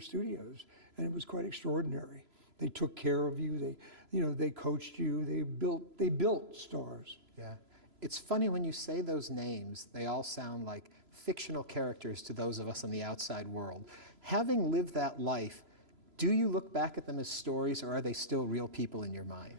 studios, and it was quite extraordinary. They took care of you. They coached you. They built stars. Yeah. It's funny when you say those names, they all sound like fictional characters to those of us in the outside world. Having lived that life, do you look back at them as stories, or are they still real people in your mind?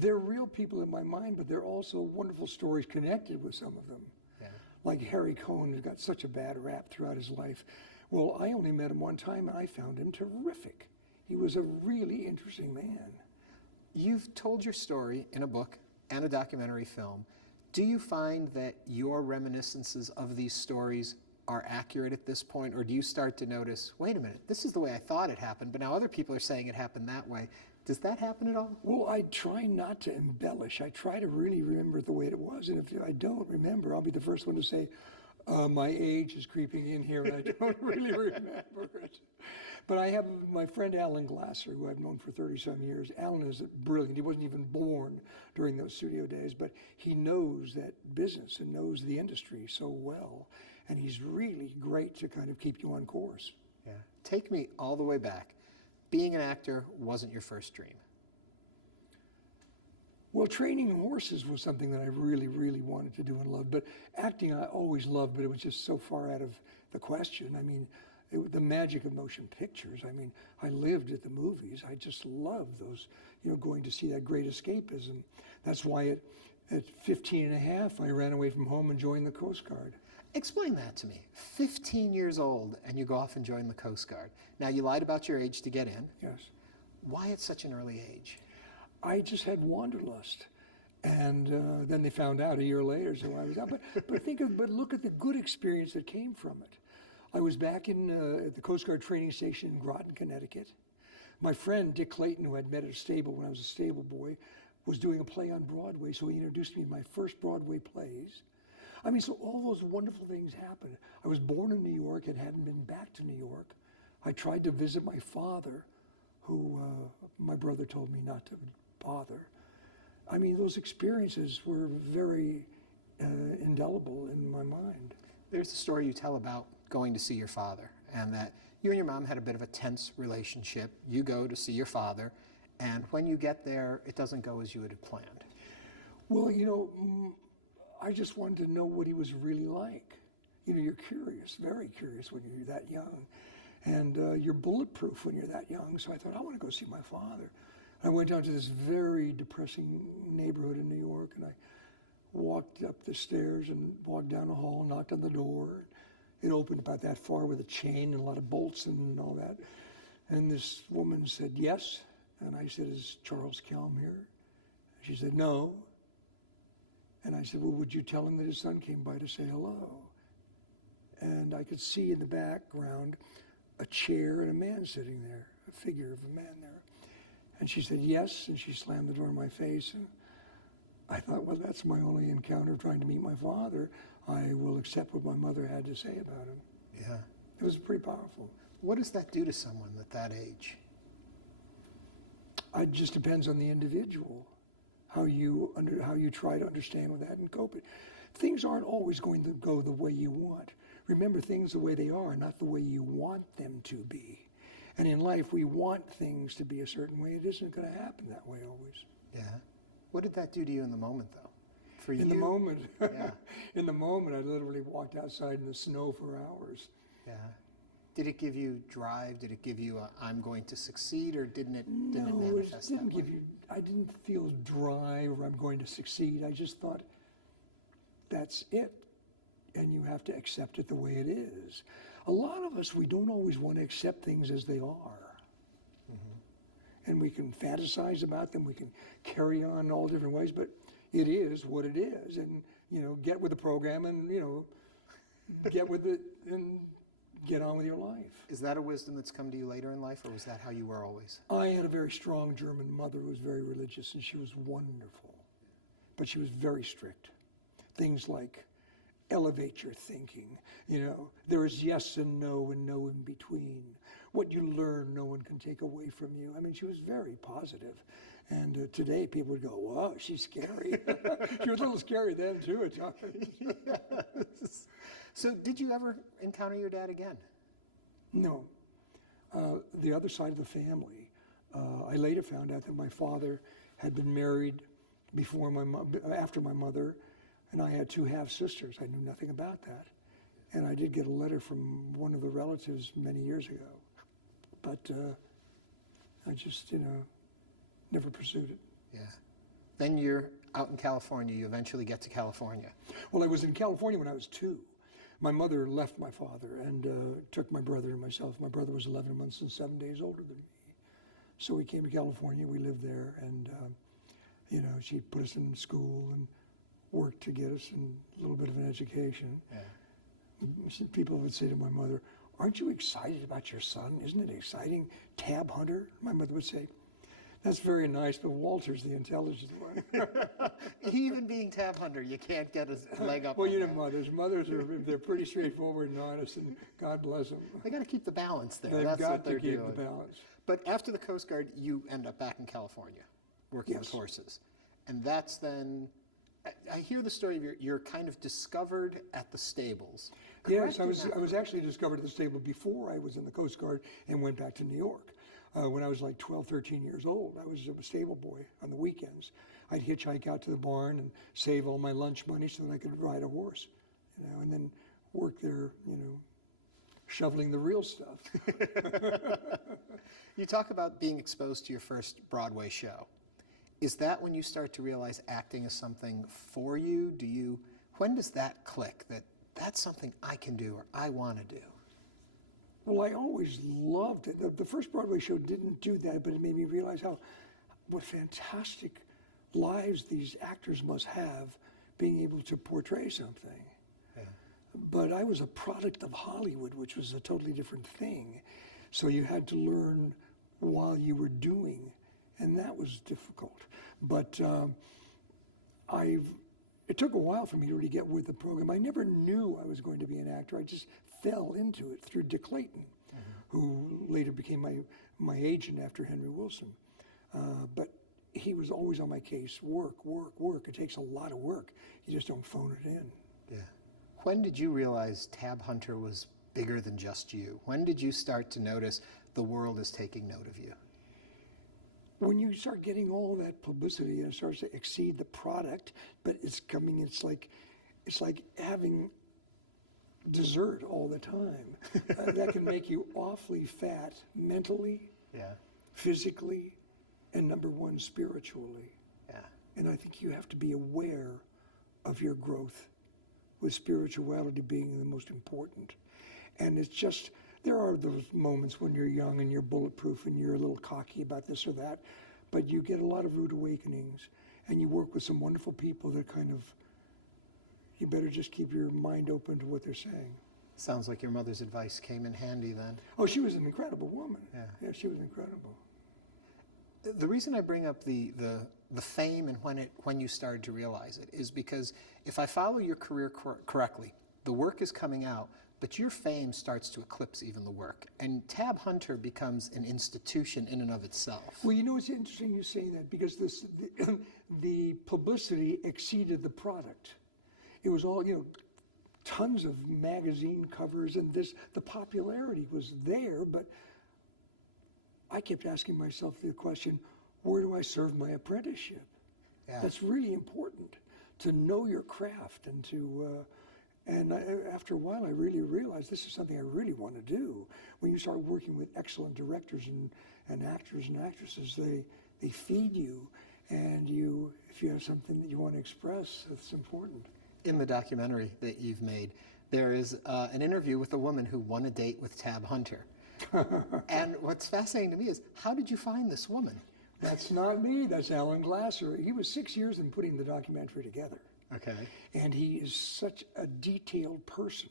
They're real people in my mind, but they're also wonderful stories connected with some of them. Yeah. Like Harry Cohn, who got such a bad rap throughout his life. Well, I only met him one time, and I found him terrific. He was a really interesting man. You've told your story in a book and a documentary film. Do you find that your reminiscences of these stories are accurate at this point, or do you start to notice, wait a minute, this is the way I thought it happened, but now other people are saying it happened that way? Does that happen at all? Well, I try not to embellish. I try to really remember the way it was, and if I don't remember, I'll be the first one to say, my age is creeping in here, and I don't really remember it. But I have my friend Alan Glasser, who I've known for 30-some years. Alan is brilliant. He wasn't even born during those studio days, but he knows that business and knows the industry so well, and he's really great to kind of keep you on course. Yeah. Take me all the way back. Being an actor wasn't your first dream. Well, training horses was something that I really, really wanted to do and loved. But acting I always loved, but it was just so far out of the question. I mean, the magic of motion pictures. I mean, I lived at the movies. I just loved those, going to see that great escapism. That's why at 15 and a half, I ran away from home and joined the Coast Guard. Explain that to me. 15 years old, and you go off and join the Coast Guard. Now, you lied about your age to get in. Yes. Why at such an early age? I just had wanderlust, and then they found out a year later, so I was out. But look at the good experience that came from it. I was back at the Coast Guard training station in Groton, Connecticut. My friend Dick Clayton, who I'd met at a stable when I was a stable boy, was doing a play on Broadway, so he introduced me to my first Broadway plays. I mean, so all those wonderful things happened. I was born in New York and hadn't been back to New York. I tried to visit my father, who my brother told me not to bother. I mean, those experiences were very indelible in my mind. There's a story you tell about going to see your father, and that you and your mom had a bit of a tense relationship. You go to see your father, and when you get there, it doesn't go as you had planned. Well, I just wanted to know what he was really like. You're curious, very curious when you're that young. And you're bulletproof when you're that young. So I thought, I want to go see my father. I went down to this very depressing neighborhood in New York, and I walked up the stairs and walked down the hall, knocked on the door. It opened about that far with a chain and a lot of bolts and all that. And this woman said, yes. And I said, is Charles Kelm here? She said, no. And I said, well, would you tell him that his son came by to say hello? And I could see in the background a chair and a man sitting there, a figure of a man there. And she said, yes, and she slammed the door in my face. And I thought, well, that's my only encounter of trying to meet my father. I will accept what my mother had to say about him. Yeah. It was pretty powerful. What does that do to someone at that age? It just depends on the individual, how you try to understand with that and cope it. Things aren't always going to go the way you want. Remember, things the way they are, not the way you want them to be. And in life, we want things to be a certain way. It isn't going to happen that way always. Yeah. What did that do to you in the moment, though? For you? In the moment, yeah. In the moment, I literally walked outside in the snow for hours. Yeah. Did it give you drive? Did it give you a, I'm going to succeed, or didn't it No, manifest it didn't that give way? you, I didn't feel drive or I'm going to succeed. I just thought, that's it. And you have to accept it the way it is. A lot of us, we don't always want to accept things as they are. Mm-hmm. And we can fantasize about them, we can carry on in all different ways, but it is what it is. And, get with the program and, get with it and get on with your life. Is that a wisdom that's come to you later in life, or was that how you were always? I had a very strong German mother who was very religious, and she was wonderful. But she was very strict. Things like, elevate your thinking. There is yes and no in between. What you learn, no one can take away from you. I mean, she was very positive. And today people would go, whoa, she's scary. She was a little scary then too at times. Yes. So did you ever encounter your dad again? No. the other side of the family. I later found out that my father had been married after my mother, and I had 2 half-sisters. I knew nothing about that. And I did get a letter from one of the relatives many years ago. But I just, never pursued it. Yeah. Then you're out in California. You eventually get to California. Well, I was in California when I was 2. My mother left my father and took my brother and myself. My brother was 11 months and 7 days older than me. So we came to California, we lived there, and she put us in school and worked to get us in a little bit of an education. Yeah. People would say to my mother, "Aren't you excited about your son? Isn't it exciting? Tab hunter?" My mother would say, "That's very nice, but Walter's the intelligent one." Even being tab hunter, you can't get a leg up. Well, mothers they're pretty straightforward and honest, and God bless them. They got to keep the balance there. They've That's got what they're to keep doing. the balance. But after the Coast Guard, you end up back in California, working Yes. with horses, and that's then. I hear the story of you're kind of discovered at the stables. Yes, I was actually discovered at the stable before I was in the Coast Guard and went back to New York. When I was like 12, 13 years old, I was a stable boy on the weekends. I'd hitchhike out to the barn and save all my lunch money so that I could ride a horse, and then work there, shoveling the real stuff. You talk about being exposed to your first Broadway show. Is that when you start to realize acting is something for you? When does that click that that's something I can do or I want to do? Well, I always loved it. The first Broadway show didn't do that, but it made me realize what fantastic lives these actors must have being able to portray something. Yeah. But I was a product of Hollywood, which was a totally different thing. So you had to learn while you were doing, and that was difficult. But it took a while for me to really get with the program. I never knew I was going to be an actor. I just fell into it through Dick Clayton, who later became my agent after Henry Wilson. But he was always on my case. Work. It takes a lot of work. You just don't phone it in. Yeah. When did you realize Tab Hunter was bigger than just you? When did you start to notice the world is taking note of you? When you start getting all that publicity and it starts to exceed the product, but it's like having dessert all the time. That can make you awfully fat mentally, physically, and number one, spiritually. Yeah. And I think you have to be aware of your growth, with spirituality being the most important. And it's just, there are those moments when you're young and you're bulletproof and you're a little cocky about this or that, but you get a lot of rude awakenings and you work with some wonderful people that you better just keep your mind open to what they're saying. Sounds like your mother's advice came in handy then. Oh, she was an incredible woman. Yeah, she was incredible. The reason I bring up the fame and when you started to realize it is because if I follow your career correctly, the work is coming out, but your fame starts to eclipse even the work. And Tab Hunter becomes an institution in and of itself. Well, it's interesting you say that because the publicity exceeded the product. It was all, tons of magazine covers and the popularity was there, but I kept asking myself the question, where do I serve my apprenticeship? Yeah. That's really important, to know your craft and to, after a while I really realized this is something I really want to do. When you start working with excellent directors and actors and actresses, they feed you, and if you have something that you want to express, that's important. In the documentary that you've made, there is an interview with a woman who won a date with Tab Hunter. And what's fascinating to me is, how did you find this woman? That's not me, that's Alan Glasser. He was 6 years in putting the documentary together. Okay. And he is such a detailed person.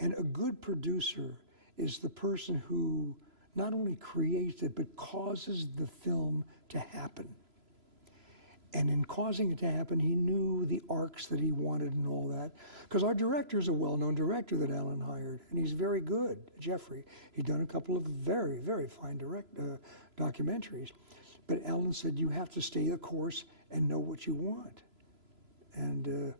And a good producer is the person who not only creates it, but causes the film to happen. And in causing it to happen, he knew the arcs that he wanted and all that. Because our director is a well-known director that Alan hired, and he's very good, Jeffrey. He'd done a couple of very, very fine documentaries. But Alan said, you have to stay the course and know what you want. And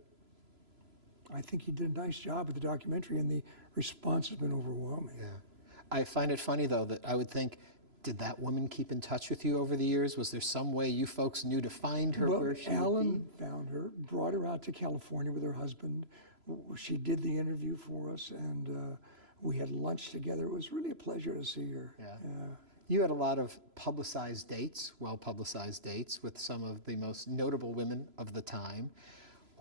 I think he did a nice job with the documentary, and the response has been overwhelming. Yeah. I find it funny, though, that I would think, did that woman keep in touch with you over the years? Was there some way you folks knew to find her where she would Alan be? found her, brought her out to California with her husband. She did the interview for us, and we had lunch together. It was really a pleasure to see her. Yeah. You had a lot of publicized dates, well-publicized dates, with some of the most notable women of the time.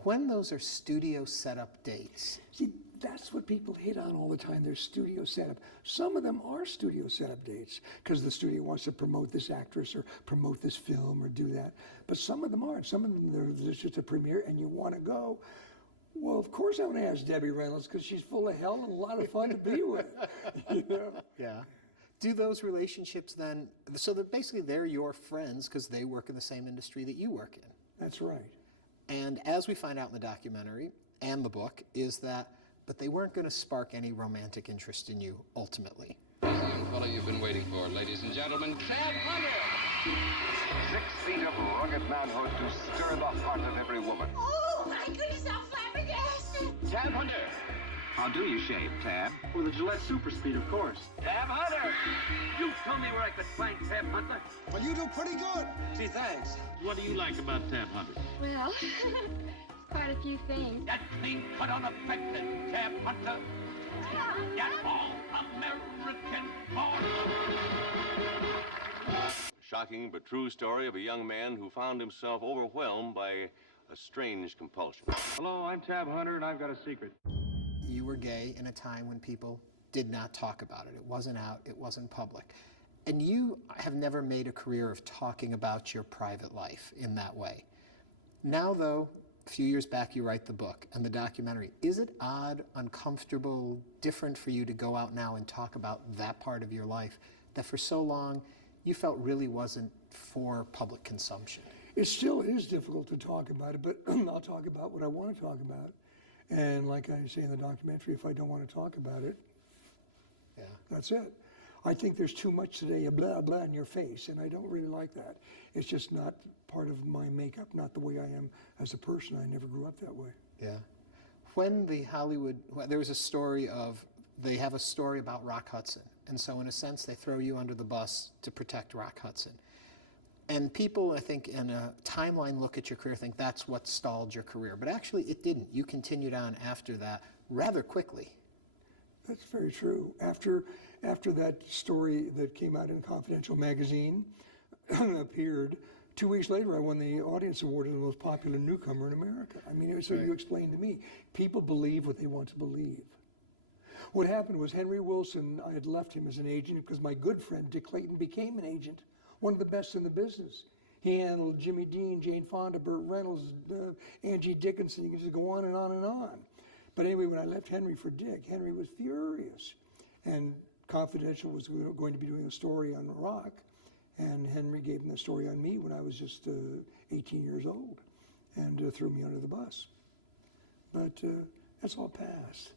When those are studio setup dates, See, that's what people hit on all the time, their studio setup. Some of them are studio setup dates because the studio wants to promote this actress or promote this film or do that. But some of them aren't. Some of them, there's just a premiere and you want to go. Well, of course I'm going to ask Debbie Reynolds because she's full of hell and a lot of fun to be with. You know? yeah. Do those relationships then, so that basically they're your friends because they work in the same industry that you work in. That's right. And as we find out in the documentary and the book, is that, but they weren't going to spark any romantic interest in you ultimately. The young fellow you've been waiting for, ladies and gentlemen, Tab Hunter! 6 feet of rugged manhood to stir the heart of every woman. Oh, my goodness, I'm flabbergasted. Tab Hunter! How do you shave, Tab? With a Gillette Super Speed, of course. Tab Hunter! You told me where I could find Tab Hunter. Well, you do pretty good. Gee, thanks. What do you like about Tab Hunter? Well, quite a few things. That clean cut on affected Tab Hunter. That all-American born. Shocking but true story of a young man who found himself overwhelmed by a strange compulsion. Hello, I'm Tab Hunter, and I've got a secret. You were gay in a time when people did not talk about it. It wasn't out, it wasn't public. And you have never made a career of talking about your private life in that way. Now, though, a few years back, you write the book and the documentary. Is it odd, uncomfortable, different for you to go out now and talk about that part of your life that for so long you felt really wasn't for public consumption? It still is difficult to talk about it, but I'll talk about what I want to talk about. And like I say in the documentary, if I don't want to talk about it, Yeah. that's it. I think there's too much today, a blah, blah in your face, and I don't really like that. It's just not part of my makeup, not the way I am as a person. I never grew up that way. Yeah. When the Hollywood, there was a story of, they have a story about Rock Hudson. And so in a sense, they throw you under the bus to protect Rock Hudson. And people, I think, in a timeline look at your career, think that's what stalled your career. But actually, it didn't. You continued on after that rather quickly. That's very true. After that story that came out in Confidential magazine appeared, 2 weeks later I won the Audience Award as the most popular newcomer in America. I mean, so you explained to me, people believe what they want to believe. What happened was Henry Wilson, I had left him as an agent because my good friend Dick Clayton became an agent, one of the best in the business. He handled Jimmy Dean, Jane Fonda, Burt Reynolds, Angie Dickinson, you can just go on and on and on. But anyway, when I left Henry for Dick, Henry was furious. And Confidential was going to be doing a story on Rock, and Henry gave him the story on me when I was just 18 years old, and threw me under the bus. But that's all past.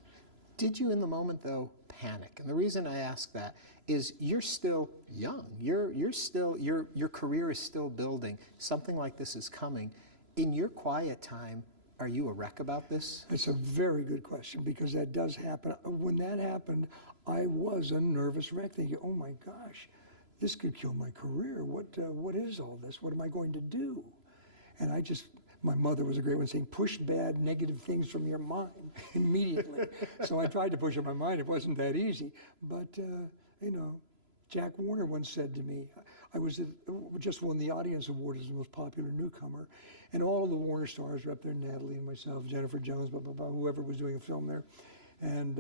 Did you in the moment, though, panic? And the reason I ask that is you're still young. You're still, your career is still building. Something like this is coming. In your quiet time, are you a wreck about this? That's a very good question, because that does happen. When that happened, I was a nervous wreck, thinking, oh my gosh, this could kill my career. What is all this? What am I going to do? And my mother was a great one, saying, push bad, negative things from your mind immediately. So I tried to push it in my mind. It wasn't that easy. But, Jack Warner once said to me, I just won the Audience Award as the most popular newcomer, and all of the Warner stars were up there, Natalie and myself, Jennifer Jones, blah, blah, blah, whoever was doing a film there. And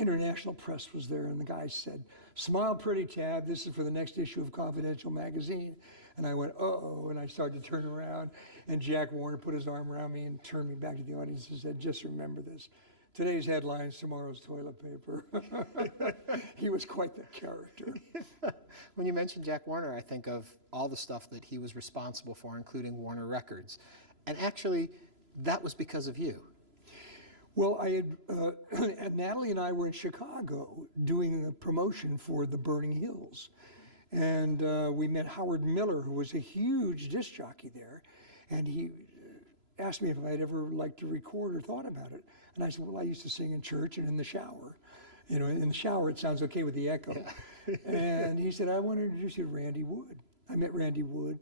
international press was there, and the guy said, smile pretty, Tab, this is for the next issue of Confidential magazine. And I went, uh-oh, and I started to turn around, and Jack Warner put his arm around me and turned me back to the audience and said, just remember this. Today's headlines, tomorrow's toilet paper. He was quite the character. When you mention Jack Warner, I think of all the stuff that he was responsible for, including Warner Records. And actually, that was because of you. Well, Natalie and I were in Chicago doing a promotion for the Burning Hills. And we met Howard Miller, who was a huge disc jockey there. And he asked me if I'd ever liked to record or thought about it. And I said, well, I used to sing in church and in the shower. You know, in the shower, it sounds okay with the echo. And he said, I want to introduce you to Randy Wood. I met Randy Wood.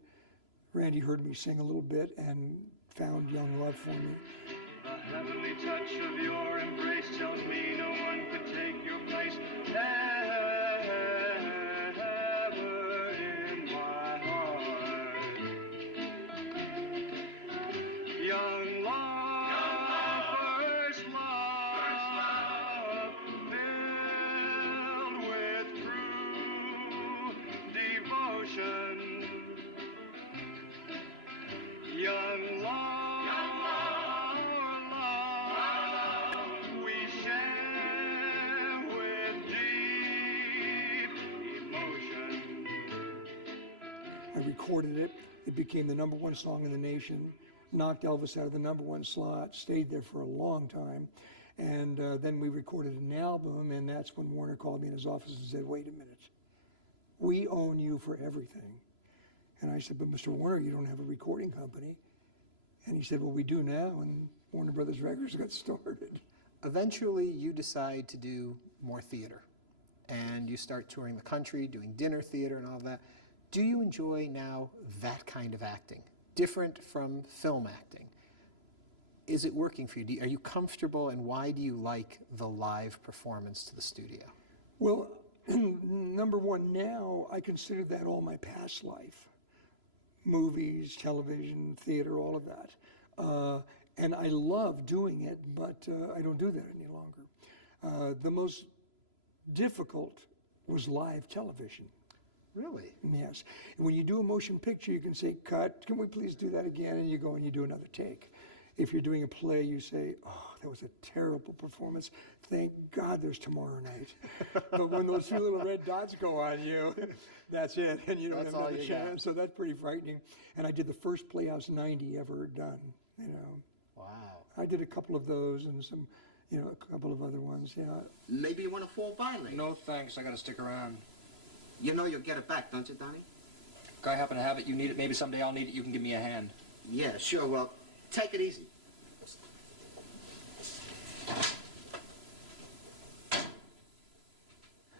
Randy heard me sing a little bit and found young love for me. The heavenly touch of your embrace tells me no one could take your place ever in my heart. Young love, first love, filled with true devotion. Young love, we share with deep emotion. I recorded it. It became the #1 song in the nation, knocked Elvis out of the #1 slot, stayed there for a long time. And then we recorded an album, and that's when Warner called me in his office and said, wait a minute, we own you for everything. And I said, but Mr. Warner, you don't have a recording company. And he said, well, we do now, and Warner Brothers Records got started. Eventually, you decide to do more theater, and you start touring the country, doing dinner theater and all that. Do you enjoy now that kind of acting, different from film acting? Is it working for you? Are you comfortable, and why do you like the live performance to the studio? Well, #1 now, I consider that all my past life. Movies, television, theater, all of that. And I love doing it, but I don't do that any longer. The most difficult was live television. Really? Yes. When you do a motion picture, you can say, cut, can we please do that again? And you go and you do another take. If you're doing a play, you say, oh, that was a terrible performance. Thank God there's tomorrow night. But when those 3 little red dots go on you, that's it. And you don't That's have all another you got. chance. So that's pretty frightening. And I did the first Playhouse 90 ever done, you know. Wow. I did a couple of those and some, you know, a couple of other ones, yeah. Maybe you want to fall violent. No thanks, I gotta stick around. You know you'll get it back, don't you, Donnie? If I happen to have it, you need it, maybe someday I'll need it, you can give me a hand. Yeah, sure. Well, take it easy.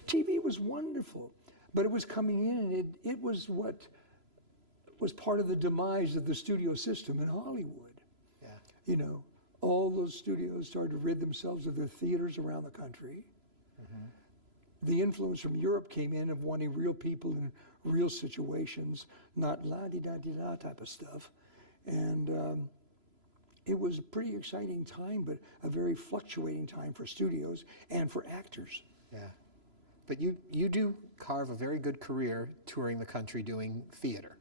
TV was wonderful, but it was coming in, and it was what was part of the demise of the studio system in Hollywood. Yeah. You know, all those studios started to rid themselves of their theaters around the country. The influence from Europe came in of wanting real people in real situations, not la-di-da-di-da type of stuff. And it was a pretty exciting time, but a very fluctuating time for studios and for actors. Yeah. But you do carve a very good career touring the country doing theater.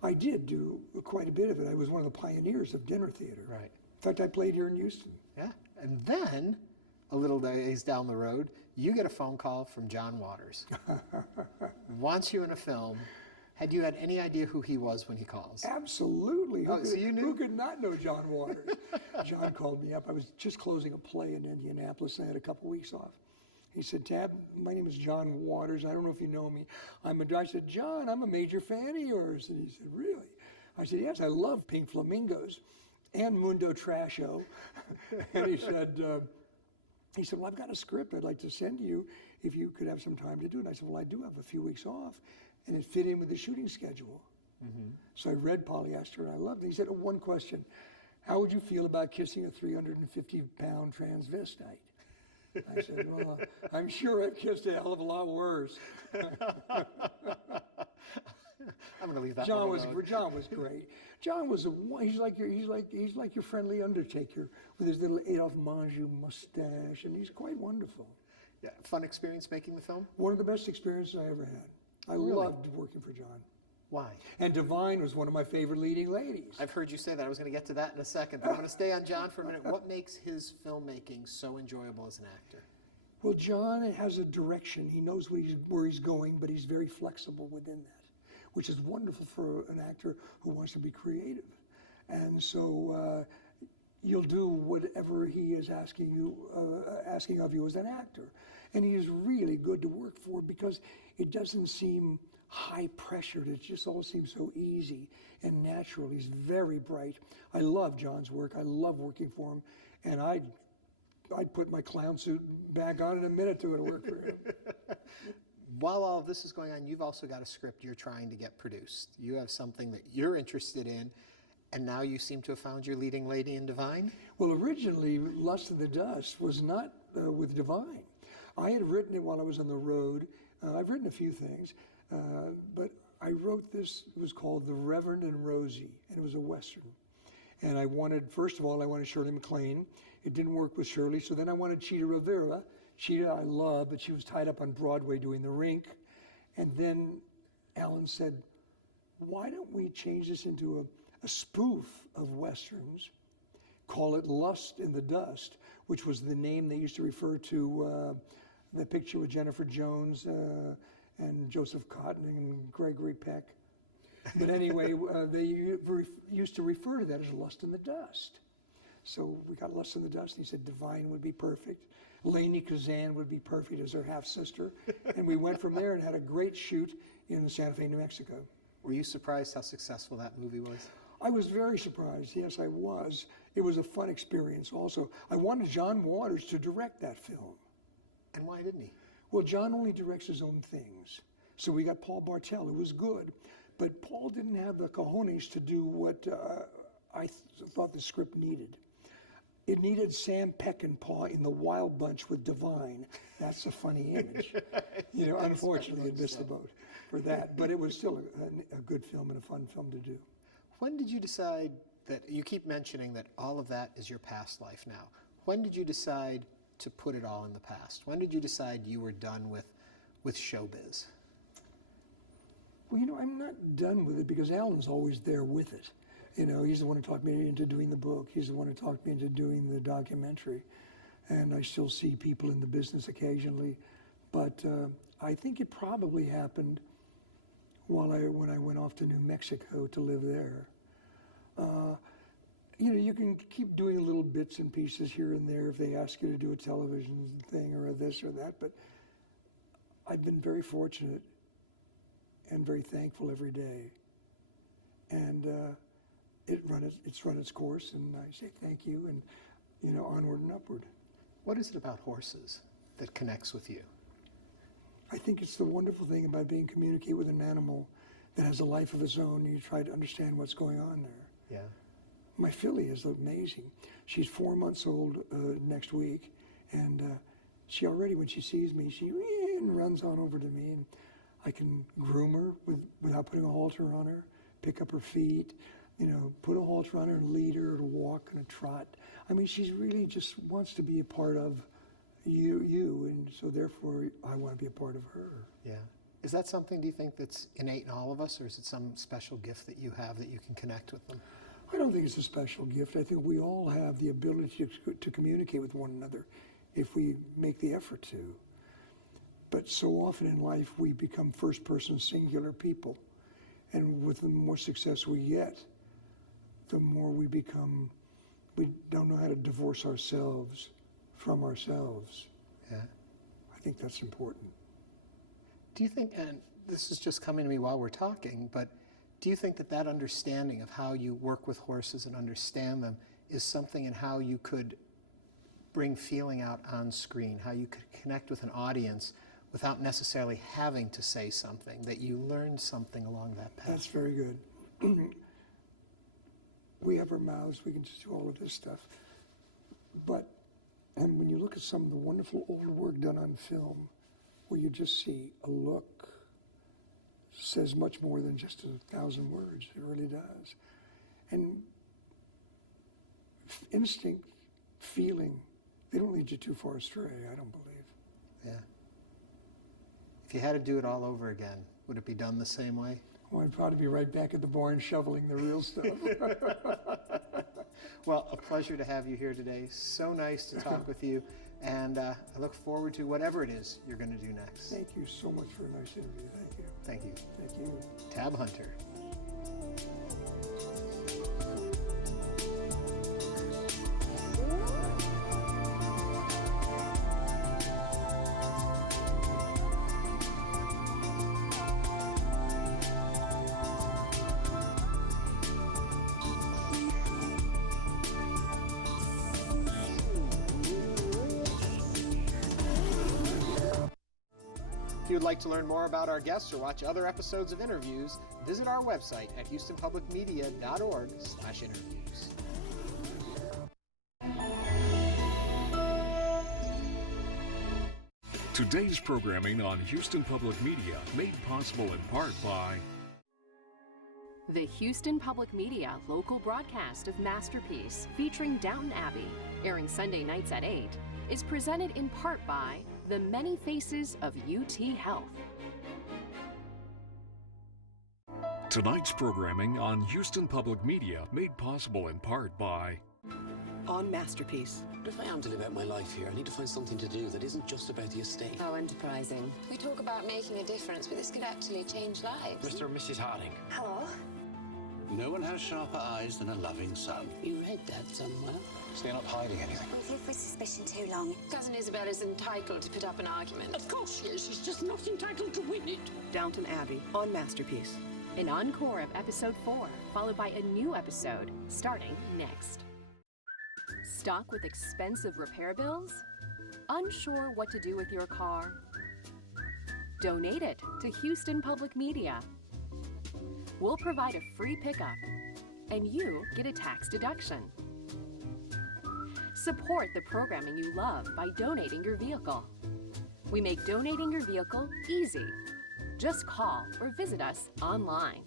I did do quite a bit of it. I was one of the pioneers of dinner theater. Right. In fact, I played here in Houston. Yeah. And then, a little days down the road, you get a phone call from John Waters. Wants you in a film. Had you had any idea who he was when he calls? Absolutely. Oh, so you knew? Who could not know John Waters? John called me up. I was just closing a play in Indianapolis, and I had a couple weeks off. He said, Tab, my name is John Waters. I don't know if you know me. I said, John, I'm a major fan of yours. And he said, really? I said, yes, I love Pink Flamingos and Mundo Trasho. And he said, well, I've got a script I'd like to send you if you could have some time to do it. And I said, well, I do have a few weeks off. And it fit in with the shooting schedule. So I read Polyester, and I loved it. He said, oh, one question. How would you feel about kissing a 350-pound transvestite? I said, well, I'm sure I've kissed a hell of a lot worse. I'm going to leave that John one was alone. John was great. John was he's like your friendly Undertaker with his little Adolphe Menjou mustache, and he's quite wonderful. Yeah. Fun experience making the film? One of the best experiences I ever had. I Really? loved working for John. Why? And Divine was one of my favorite leading ladies. I've heard you say that. I was going to get to that in a second, but I'm going to stay on John for a minute. What makes his filmmaking so enjoyable as an actor? Well, John has a direction. He knows where he's going, but he's very flexible within that, which is wonderful for an actor who wants to be creative. And so you'll do whatever he is asking of you as an actor. And he is really good to work for because it doesn't seem high pressured. It just all seems so easy and natural. He's very bright. I love John's work. I love working for him. And I'd put my clown suit back on in a minute to work for him. While all of this is going on, you've also got a script you're trying to get produced. You have something that you're interested in, and now you seem to have found your leading lady in Divine? Well, originally, Lust in the Dust was not with Divine. I had written it while I was on the road. I've written a few things, but I wrote this. It was called The Reverend and Rosie, and it was a Western. And I wanted, first of all, I wanted Shirley MacLaine. It didn't work with Shirley, so then I wanted Cheetah Rivera. Cheetah I love, but she was tied up on Broadway doing The Rink. And then Alan said, why don't we change this into a spoof of Westerns, call it Lust in the Dust, which was the name they used to refer to the picture with Jennifer Jones and Joseph Cotton and Gregory Peck. But anyway, they used to refer to that as Lust in the Dust. So we got Lust in the Dust, and he said Divine would be perfect. Lainey Kazan would be perfect as her half-sister. And we went from there and had a great shoot in Santa Fe, New Mexico. Were you surprised how successful that movie was? I was very surprised. Yes, I was. It was a fun experience also. I wanted John Waters to direct that film. And why didn't he? Well, John only directs his own things. So we got Paul Bartel, who was good. But Paul didn't have the cojones to do what I thought the script needed. It needed Sam Peckinpah in The Wild Bunch with Divine. That's a funny image. You know, unfortunately, it missed the boat for that. But it was still a good film and a fun film to do. When did you decide that, you keep mentioning that all of that is your past life now. When did you decide to put it all in the past? When did you decide you were done with showbiz? Well, you know, I'm not done with it because Alan's always there with it. You know, he's the one who talked me into doing the book. He's the one who talked me into doing the documentary. And I still see people in the business occasionally. But I think it probably happened when I went off to New Mexico to live there. You know, you can keep doing little bits and pieces here and there if they ask you to do a television thing or this or that. But I've been very fortunate and very thankful every day. And it's run its course, and I say thank you, and you know, onward and upward. What is it about horses that connects with you? I think it's the wonderful thing about being communicate with an animal that has a life of its own, and you try to understand what's going on there. Yeah. My filly is amazing. She's 4 months old next week, and she already, when she sees me, she runs on over to me, and I can groom her without putting a halter on her, pick up her feet, you know, put a halter on her and lead her to walk and a trot. I mean, she's really just wants to be a part of you, and so therefore I want to be a part of her. Yeah. Is that something, do you think, that's innate in all of us, or is it some special gift that you have that you can connect with them? I don't think it's a special gift. I think we all have the ability to communicate with one another if we make the effort to. But so often in life we become first-person singular people. And with the more success we get, the more we don't know how to divorce ourselves from ourselves. Yeah. I think that's important. Do you think, and this is just coming to me while we're talking, but do you think that that understanding of how you work with horses and understand them is something in how you could bring feeling out on screen, how you could connect with an audience without necessarily having to say something, that you learned something along that path? That's very good. We have our mouths, we can just do all of this stuff. But, and when you look at some of the wonderful old work done on film, where you just see a look, says much more than just 1,000 words. It really does. And instinct, feeling, they don't lead you too far astray, I don't believe. Yeah. If you had to do it all over again, would it be done the same way? Well, I'd probably be right back at the barn shoveling the real stuff. Well, a pleasure to have you here today. So nice to talk with you. And I look forward to whatever it is you're going to do next. Thank you so much for a nice interview. Thank you. Thank you. Thank you. Tab Hunter. you'd like to learn more about our guests or watch other episodes of Interviews, visit our website at houstonpublicmedia.org/interviews. Today's programming on Houston Public Media made possible in part by the Houston Public Media local broadcast of Masterpiece featuring Downton Abbey, airing Sunday nights at 8, is presented in part by the many faces of UT Health. Tonight's programming on Houston Public Media made possible in part by on Masterpiece. If I am to live out my life here, I need to find something to do that isn't just about the estate. How enterprising. We talk about making a difference, but this could actually change lives. Mr. and Mrs. Harding. Hello. No one has sharper eyes than a loving son. You read that somewhere. So you're not hiding anything. We've lived with suspicion too long. Cousin Isabel is entitled to put up an argument. Of course she is. She's just not entitled to win it. Downton Abbey on Masterpiece. An encore of episode 4, followed by a new episode starting next. Stuck with expensive repair bills? Unsure what to do with your car? Donate it to Houston Public Media. We'll provide a free pickup, and you get a tax deduction. Support the programming you love by donating your vehicle. We make donating your vehicle easy. Just call or visit us online.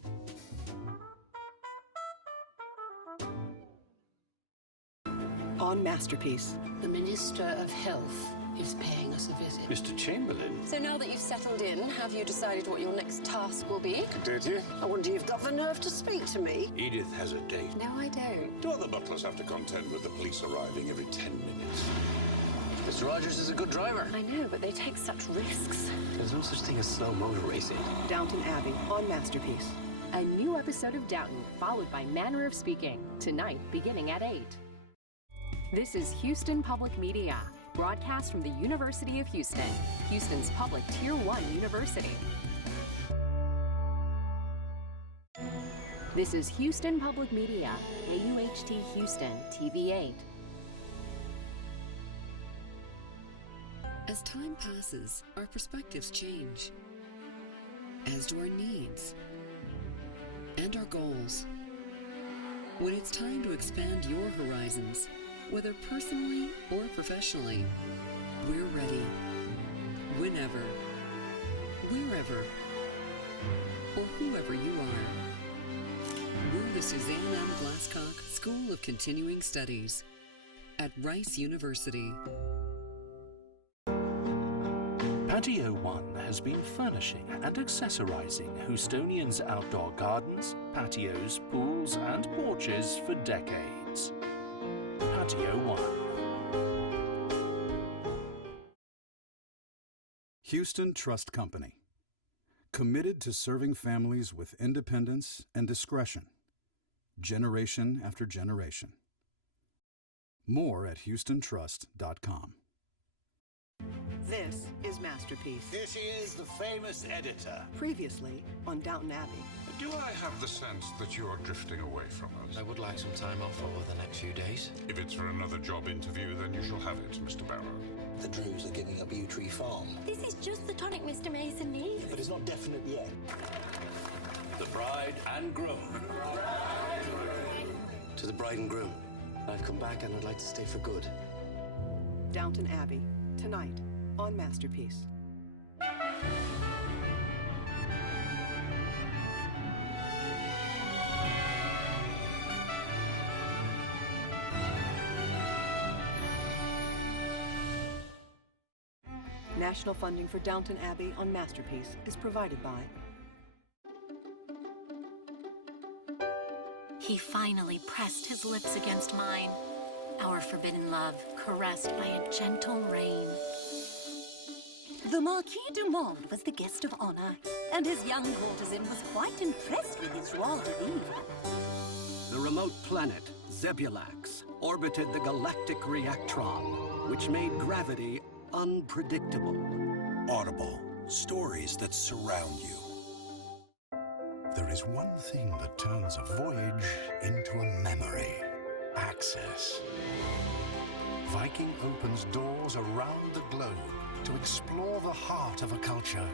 On Masterpiece. The Minister of Health is paying us a visit. Mr. Chamberlain. So now that you've settled in, have you decided what your next task will be? Did you? I wonder if you've got the nerve to speak to me. Edith has a date. No, I don't. Do other butlers have to contend with the police arriving every 10 minutes? Mr. Rogers is a good driver. I know, but they take such risks. There's no such thing as slow motor racing. Downton Abbey on Masterpiece. A new episode of Downton, followed by Manner of Speaking, tonight beginning at 8. This is Houston Public Media, broadcast from the University of Houston, Houston's public Tier 1 university. This is Houston Public Media, AUHT Houston, TV8. As time passes, our perspectives change, as do our needs and our goals. When it's time to expand your horizons, whether personally or professionally, we're ready. Whenever, wherever, or whoever you are. We're the Suzanne M. Glasscock School of Continuing Studies at Rice University. Patio One has been furnishing and accessorizing Houstonians' outdoor gardens, patios, pools, and porches for decades. Patio One. Houston Trust Company. Committed to serving families with independence and discretion, generation after generation. More at houstontrust.com. This is Masterpiece. Here she is, the famous editor. Previously on Downton Abbey. Do I have the sense that you are drifting away from us? I would like some time off over the next few days. If it's for another job interview, then you shall have it, Mr. Barrow. The Drews are giving up Yew Tree Farm. This is just the tonic Mr. Mason needs. But it's not definite yet. The bride and groom. To the bride and groom. I've come back and I'd like to stay for good. Downton Abbey, tonight on Masterpiece. National funding for Downton Abbey on Masterpiece is provided by... He finally pressed his lips against mine, our forbidden love caressed by a gentle rain. The Marquis du Monde was the guest of honor, and his young courtesan was quite impressed with his joie de vivre. The remote planet, Zebulax, orbited the galactic reactron, which made gravity unpredictable. Audible, stories that surround you. There is one thing that turns a voyage into a memory. Access. Viking opens doors around the globe to explore the heart of a culture